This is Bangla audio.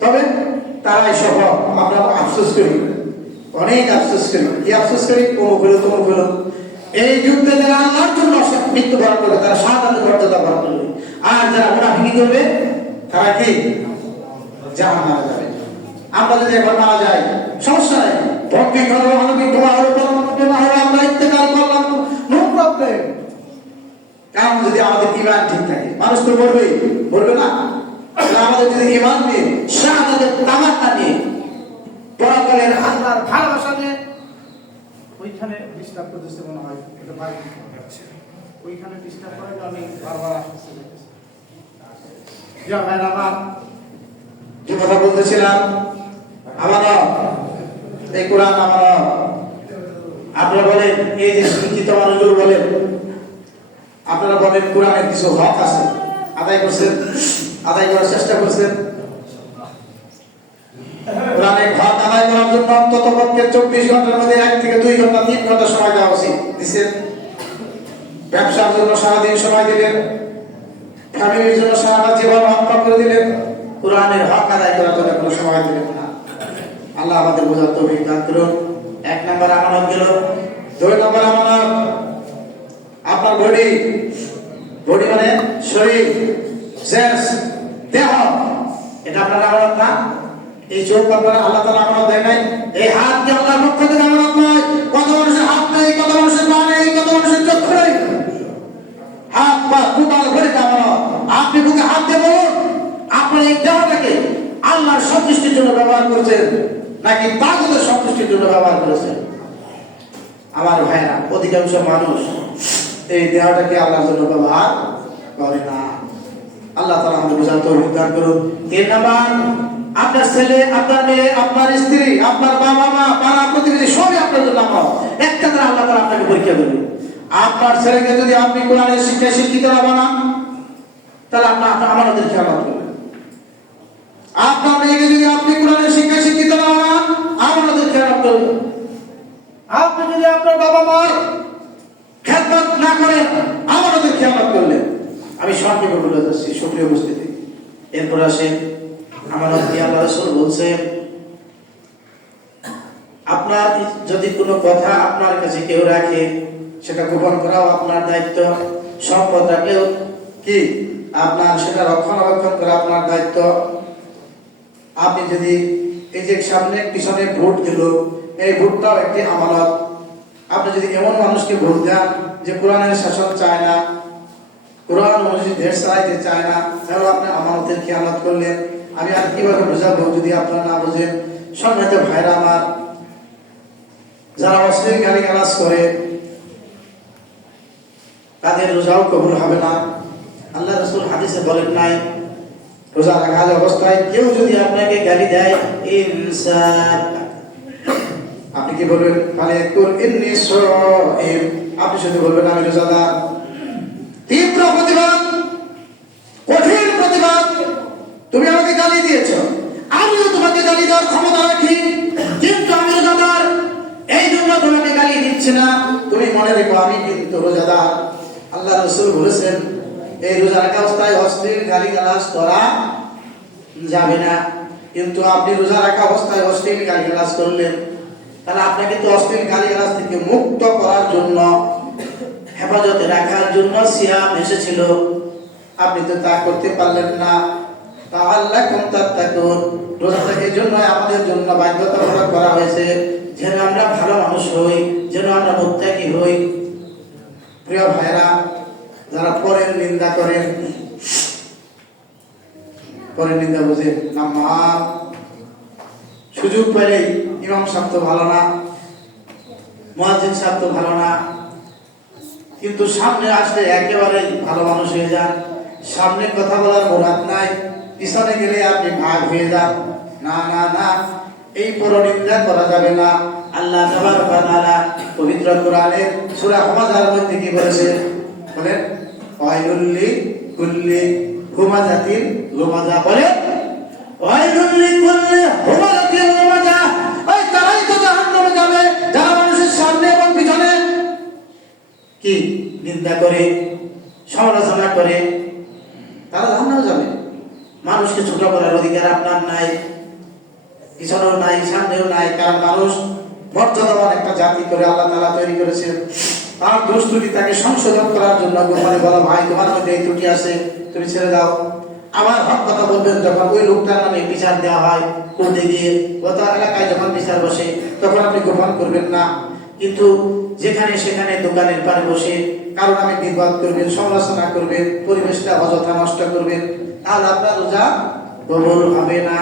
তবে তারাই সফল। আমরা আফসোস করি, অনেক আফসোস করি। কি আফসোস করি? অমুক হলো তমুক হলো। এই যুদ্ধে যারা আল্লাহর জন্য মৃত্যুবরণ করবে তারা শাহাদাতের মর্যাদা বরণ করবে, আর যারা মুনাফিকি করবে তারা কি জাহান্নামে যাবে। আমরা যদি এখন মারা যাই সমস্যা নাই, ভৌতিক হলো, মানবিক বোমা হলো, পরমাণু বোমা হলো, আমরা ইন্তেকাল করলাম, নো প্রবলেম। কারণ যদি আমাদের ঈমান ঠিক থাকে, মানুষ তো বলবেই, বলবে না? আমাদের যদি ঈমান নিয়ে, শাহাদাতের তামান্না নিয়ে, পরকালের আল্লাহর ভালোবাসা নিয়ে, ওইখানে ডিস্টার্ব করতেছে মনে হয়, এটা বাইরে আছে, ওইখানে ডিস্টার্ব করে আমি বারবার আসতেছি। যা ভাই আমার যে কথা বলতেছিলাম, আমাদের এই কোরআন আমরা, আপনারা বলেন এই যে শিক্ষিত মানুষগুলো বলেন, আপনারা বলেন কোরআনের কিছু হক আছে, আদায় করছেন, আদায় করার চেষ্টা করছেন। কোরআনের হক আদায় করার জন্য অন্তত পক্ষে 24 ঘন্টার মধ্যে 1 থেকে 2 ঘন্টা 3 ঘন্টা সময় দেওয়া উচিত। দিচ্ছেন? ব্যবসার জন্য সারাদিন সময় দিলেন, ফ্যামিলির জন্য সারা জীবন হক করে দিলেন, কোরআনের হক আদায় করার জন্য কোনো সময় দিলেন না। আল্লাহ আমাদের বোঝার তৌফিক দান করুন। 1 নম্বর আমানত গেল। 2 নম্বর আমানত আপনার বডি, বডি মানে শরীর, সেন্স, দেহ, এটা আপনার আমানত না? এই চোখ আপনার আল্লাহ তাআলা আমানত দেয় নাই? এই হাত কি আল্লাহর পক্ষ থেকে আমানত নয়? কত মানুষের হাত নাই, কত মানুষের পা নেই, কত মানুষের চক্ষু নেই। হাত পা টোটাল ভরে আমানত। আপনি বুকে হাত দিয়ে বলুন, আপনার এই দেহটাকে আল্লাহর সন্তুষ্টির জন্য ব্যবহার করেছেন নাকি তাগুতের সন্তুষ্টির জন্য ব্যবহার করেছেন? আমার ভাইরা, অধিকাংশ মানুষ এই দেহটাকে আল্লাহর জন্য ব্যবহার করে না। আল্লাহ তাআলা আমাদের বোঝার তৌফিক দান করুন। 3 নাম্বার, আপনার ছেলে, আপনার মেয়ে, আপনার স্ত্রী, আপনার বাবা মা, পাড়া প্রতিবেশী সবই আপনার জন্য আমানত। একটা করে আল্লাহ তাআলা আপনাকে পরীক্ষা করবে। আপনার ছেলেকে যদি আপনি কোরআনের শিক্ষায় শিক্ষিত না বানান, তাহলে আপনার আমানতের খেয়ানত করবেন। আপনার মেয়েকে যদি আপনি কোরআনের শিক্ষায় শিক্ষিত না বানান, আমানতের খেয়ানত করবেন। আপনি যদি আপনার বাবা মার খেদমত না করেন, আমানতের খেয়ানত করলেন। আমি সংক্ষেপে বলে যাচ্ছি, সুপ্রিয় উপস্থিতি। এরপর আসেন আমানত কি আল্লাহ রাসূল বলছেন, আপনার যদি কোনো কথা আপনার কাছে কেউ রাখে, সেটা গোপন করাও আপনার দায়িত্ব। সম্পদ রাখলেও কি আপনার সেটা রক্ষণাবেক্ষণ করা আপনার দায়িত্ব। আপনি যদি এই যে সামনে পিছনে ভোট দিল, এই ভোটটাও একটি আমানত। আপনি যদি এমন মানুষকে ভোট দেন যে কোরআনের শাসন চায় না, কোরআন অনুযায়ী দেশ চালাইতে চায় না, তাহলে আপনি আমানতের খেয়ানত করলেন। আমি আর কিভাবে বোঝাবো যদি আপনারা না বোঝেন? সম্মানিত ভাইরা আমার, যারা অশ্লীল গালিগালাজ করে তাদের রোজাও কবুল হবে না। আল্লাহ রাসূল হাদিসে বলেন নাই, রোজা রাখা অবস্থায় কেউ যদি আপনাকে গালি দেয়, ইনসাফ, আপনি কি বলবেন? ফালাকুল ইন্নী সাইম, আপনি শুধু বলবেন আমি রোজাদার। তীব্র প্রতিবাদ, কঠিন প্রতিবাদ, তুমি আমাকে গালি দিয়েছো, আমিও তোমাকে গালি দেওয়ার ক্ষমতা রাখি, কিন্তু আমি রোজাদার, এই জন্য তোমাকে গালি দিচ্ছি না। তুমি মনে রেখো আমি কিন্তু রোজাদার। আল্লাহ রাসূল বলেছেন এই রোজা রাখা অবস্থায় অশ্লীল গালিগালাজ করা যাবে না। কিন্তু আপনি রোজা রাখা অবস্থায় অশ্লীল গালিগালাজ করলেন, তাহলে আপনাকে তো অশ্লীল গালিগালাজ থেকে মুক্ত করার জন্য, হেফাজতে রাখার জন্য সিয়াম এসেছিল। আপনি তো তা করতে পারলেন না। তাআল্লাকুম তাত্তাকুন, রোজাটা এই জন্য আমাদের জন্য বাধ্যতামূলক করা হয়েছে, যেন আমরা ভালো মানুষ হই, যেন আমরা মুত্তাকি হই। প্রিয় ভাইরা, যারা পরের নিন্দা করেন, পরের নিন্দা বুঝেন না, সুযোগ পেলেই ইমাম সাহেব তো ভালো না, মুয়াজ্জিন সাহেব তো ভালো না, কিন্তু সামনে আসলে একেবারেই ভালো মানুষ হয়ে যান। সামনে কথা বলার মুরাদ নাই, পিছনে গেলে আপনি ভাগ হয়ে যান। না না না, এই পরনিন্দা করা যাবে না। আল্লাহ তাবারক ওয়া তাআলা পবিত্র কোরআনের সূরা হুমাযার মধ্যে কি বলেছে? বলেন, ওয়াইলুল লিকুল্লি হুমাযাতিন লুমাযা, বলে ওয়াইলুল লিকুল্লি হুমাযাতিন লুমাযা, ওই তারাই তো জাহান্নামে যাবে যারা মানুষের সামনে এবং পিছনে কি নিন্দা করে, সমালোচনা করে, তারা জাহান্নামে যাবে। মানুষকে ছোট করার অধিকার আপনার নাই, পিছনেও নাই, সামনেও নাই। কারণ মানুষ মর্যাদাবান একটা জাতি করে আল্লাহ তাআলা তৈরি করেছেন। তার দোষ ত্রুটি তাকে সংশোধন করার জন্য গোপনে বলা, ভাই তোমার মধ্যে এই ত্রুটি আছে, তুমি ছেড়ে দাও। আবার হক কথা বলবেন যখন ওই লোকটার নামে বিচার দেওয়া হয় কোর্টে গিয়ে, গত এলাকায় যখন বিচার বসে, তখন আপনি গোপন করবেন না। কিন্তু যেখানে সেখানে দোকানের পারে বসে কারো নামে বিবাদ করবেন, সমালোচনা করবেন, পরিবেশটা অযথা নষ্ট করবেন, তাহলে আপনার রোজা কবুল হবে না।